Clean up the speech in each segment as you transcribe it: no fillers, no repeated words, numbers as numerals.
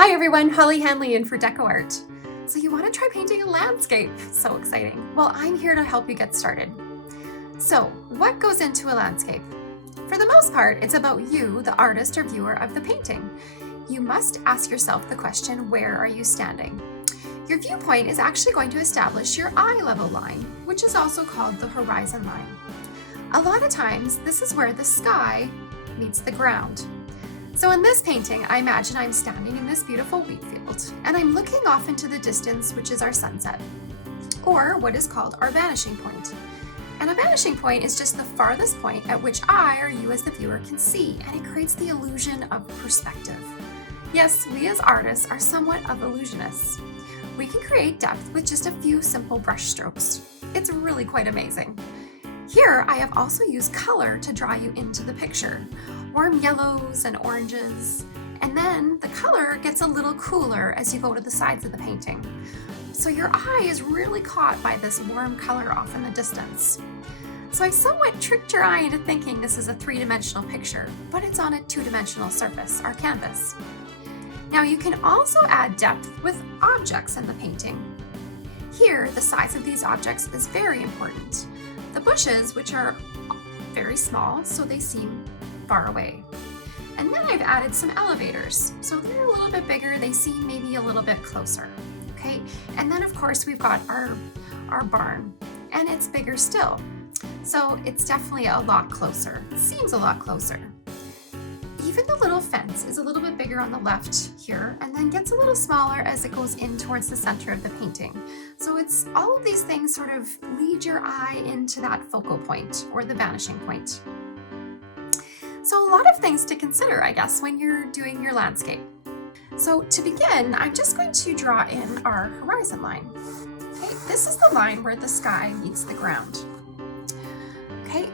Hi everyone, Holly Hanley in for DecoArt. So you want to try painting a landscape? So exciting. Well, I'm here to help you get started. So what goes into a landscape? For the most part, it's about you, the artist or viewer of the painting. You must ask yourself the question, where are you standing? Your viewpoint is actually going to establish your eye level line, which is also called the horizon line. A lot of times, this is where the sky meets the ground. So in this painting, I imagine I'm standing in this beautiful wheat field, and I'm looking off into the distance, which is our sunset, or what is called our vanishing point. And a vanishing point is just the farthest point at which I, or you as the viewer, can see, and it creates the illusion of perspective. Yes, we as artists are somewhat of illusionists. We can create depth with just a few simple brush strokes. It's really quite amazing. Here, I have also used color to draw you into the picture. Warm yellows and oranges, and then the color gets a little cooler as you go to the sides of the painting. So your eye is really caught by this warm color off in the distance. So I somewhat tricked your eye into thinking this is a three-dimensional picture, but it's on a two-dimensional surface, our canvas. Now you can also add depth with objects in the painting. Here, the size of these objects is very important. The bushes, which are very small, so they seem far away. And then I've added some elevators. So they're a little bit bigger, they seem maybe a little bit closer, okay? And then of course we've got our barn, and it's bigger still. So it's definitely a lot closer, it seems a lot closer. Even the little fence is a little bit bigger on the left here, and then gets a little smaller as it goes in towards the center of the painting. So it's all of these things sort of lead your eye into that focal point, or the vanishing point. So a lot of things to consider, I guess, when you're doing your landscape. So to begin, I'm just going to draw in our horizon line. Okay, this is the line where the sky meets the ground. Okay,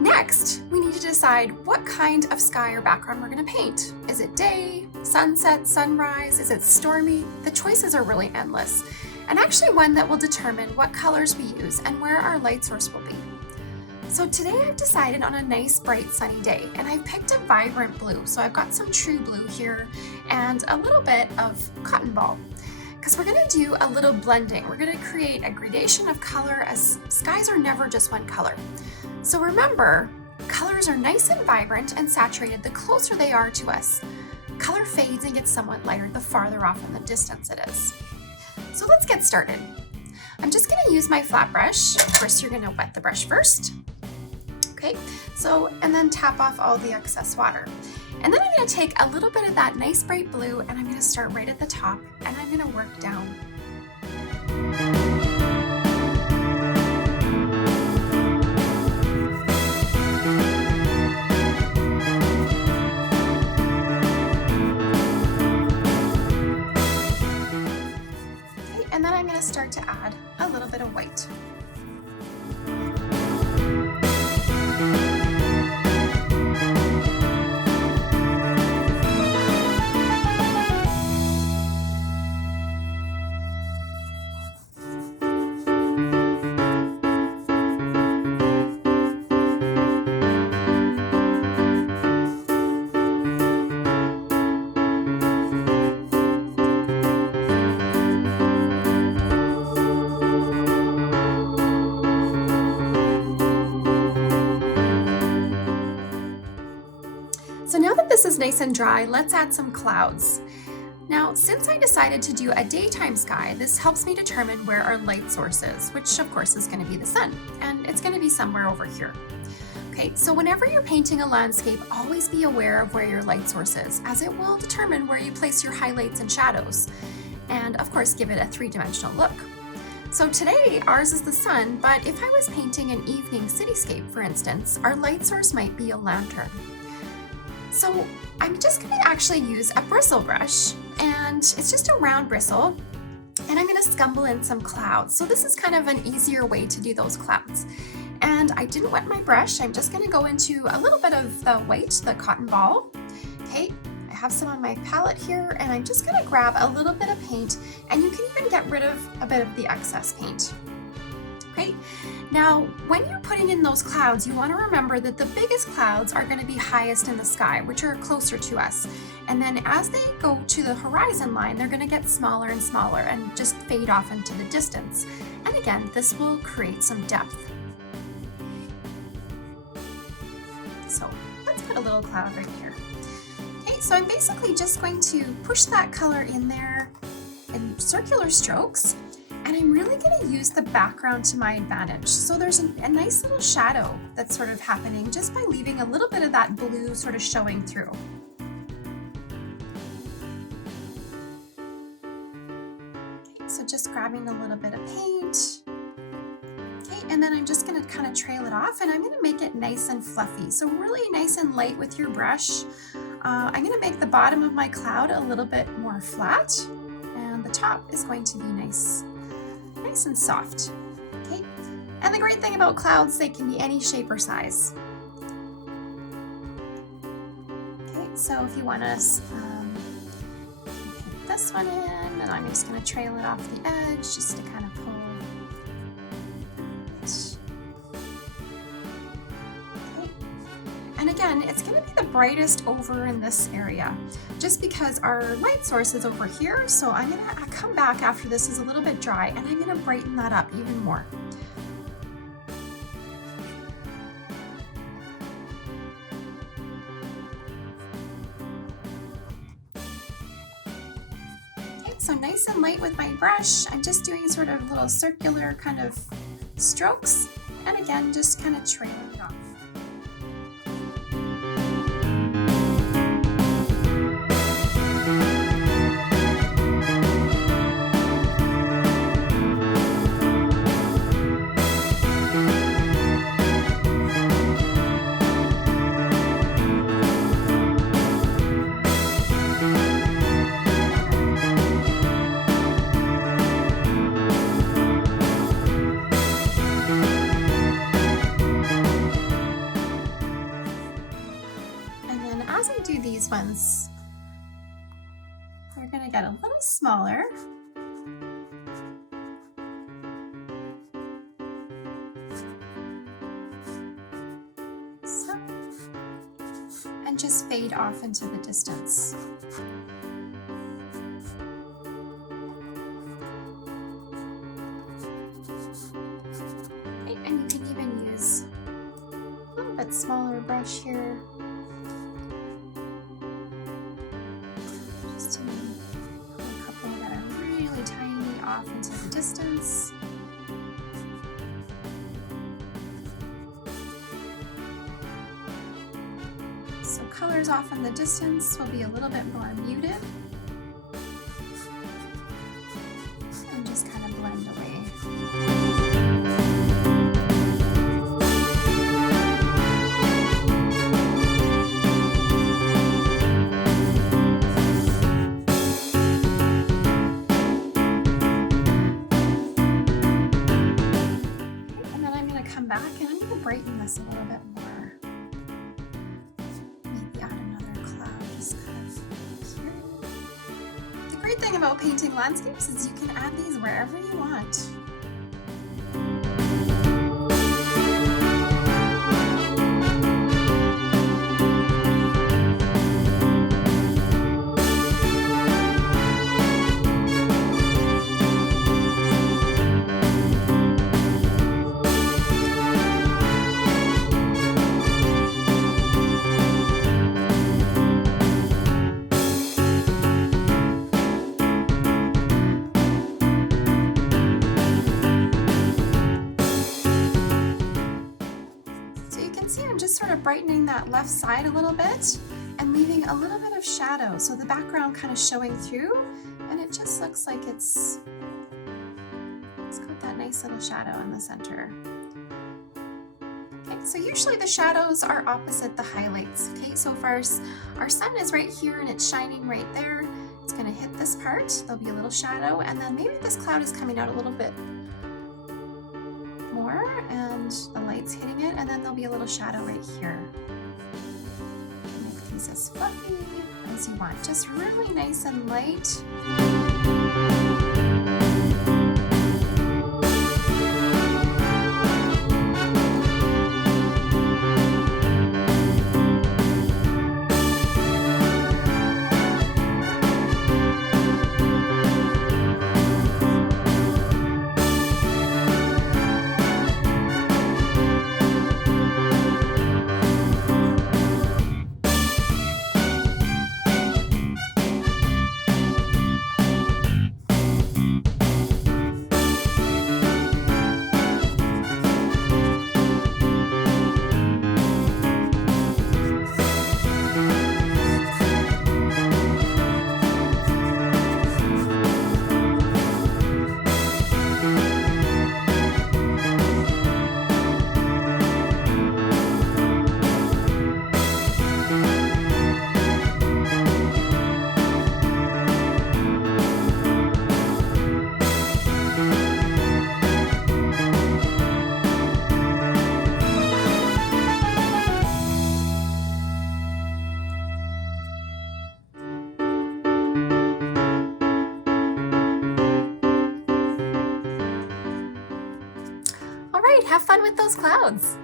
next, we need to decide what kind of sky or background we're going to paint. Is it day, sunset, sunrise? Is it stormy? The choices are really endless, and actually one that will determine what colors we use and where our light source will be. So today I've decided on a nice, bright, sunny day, and I've picked a vibrant blue. So I've got some true blue here and a little bit of cotton ball, because we're going to do a little blending. We're going to create a gradation of color, as skies are never just one color. So remember, colors are nice and vibrant and saturated the closer they are to us. Color fades and gets somewhat lighter the farther off in the distance it is. So let's get started. I'm just going to use my flat brush. Of course, you're going to wet the brush first. Okay, so, and then tap off all the excess water. And then I'm going to take a little bit of that nice bright blue, and I'm going to start right at the top, and I'm going to work down. Okay, and then I'm going to start to add a little bit of white. So now that this is nice and dry, let's add some clouds. Now, since I decided to do a daytime sky, this helps me determine where our light source is, which of course is going to be the sun, and it's going to be somewhere over here. Okay, so whenever you're painting a landscape, always be aware of where your light source is, as it will determine where you place your highlights and shadows, and of course give it a three-dimensional look. So today, ours is the sun, but if I was painting an evening cityscape, for instance, our light source might be a lantern. So I'm just going to actually use a bristle brush, and it's just a round bristle, and I'm going to scumble in some clouds. So this is kind of an easier way to do those clouds. And I didn't wet my brush. I'm just going to go into a little bit of the white, the cotton ball. Okay, I have some on my palette here, and I'm just going to grab a little bit of paint, and you can even get rid of a bit of the excess paint. Okay, now when you're putting in those clouds, you want to remember that the biggest clouds are going to be highest in the sky, which are closer to us. And then as they go to the horizon line, they're going to get smaller and smaller and just fade off into the distance. And again, this will create some depth. So let's put a little cloud right here. Okay, so I'm basically just going to push that color in there in circular strokes, and I'm really going to use the background to my advantage. So there's a nice little shadow that's sort of happening just by leaving a little bit of that blue sort of showing through. Okay, so just grabbing a little bit of paint. Okay, and then I'm just going to kind of trail it off, and I'm going to make it nice and fluffy. So really nice and light with your brush. I'm going to make the bottom of my cloud a little bit more flat, and the top is going to be nice and soft. Okay, and the great thing about clouds, they can be any shape or size. Okay, so if you want to paint this one in, and I'm just going to trail it off the edge just to kind of pull. Okay, and again, it's going to be the brightest over in this area, just because our light source is over here. So I'm going to come back after this is a little bit dry, and I'm going to brighten that up even more. Okay, so nice and light with my brush. I'm just doing sort of little circular kind of strokes, and again, just kind of trailing it off. As I do these ones, we're going to get a little smaller. So, and just fade off into the distance. Okay, and you can even use a little bit smaller brush here. To pull a couple that are really tiny off into the distance. So colors off in the distance will be a little bit more muted and just kind of blend away. Brighten this a little bit more. Maybe add another cloud just kind of here. The great thing about painting landscapes is you can add these wherever you want. Just sort of brightening that left side a little bit and leaving a little bit of shadow, so the background kind of showing through, and it just looks like it's got that nice little shadow in the center. Okay, so usually the shadows are opposite the highlights. Okay, so if our sun is right here and it's shining right there, it's going to hit this part, there'll be a little shadow, and then maybe this cloud is coming out a little bit more and the light's hitting it, and then there'll be a little shadow right here. You can make these as fluffy as you want, just really nice and light. right, have fun with those clouds.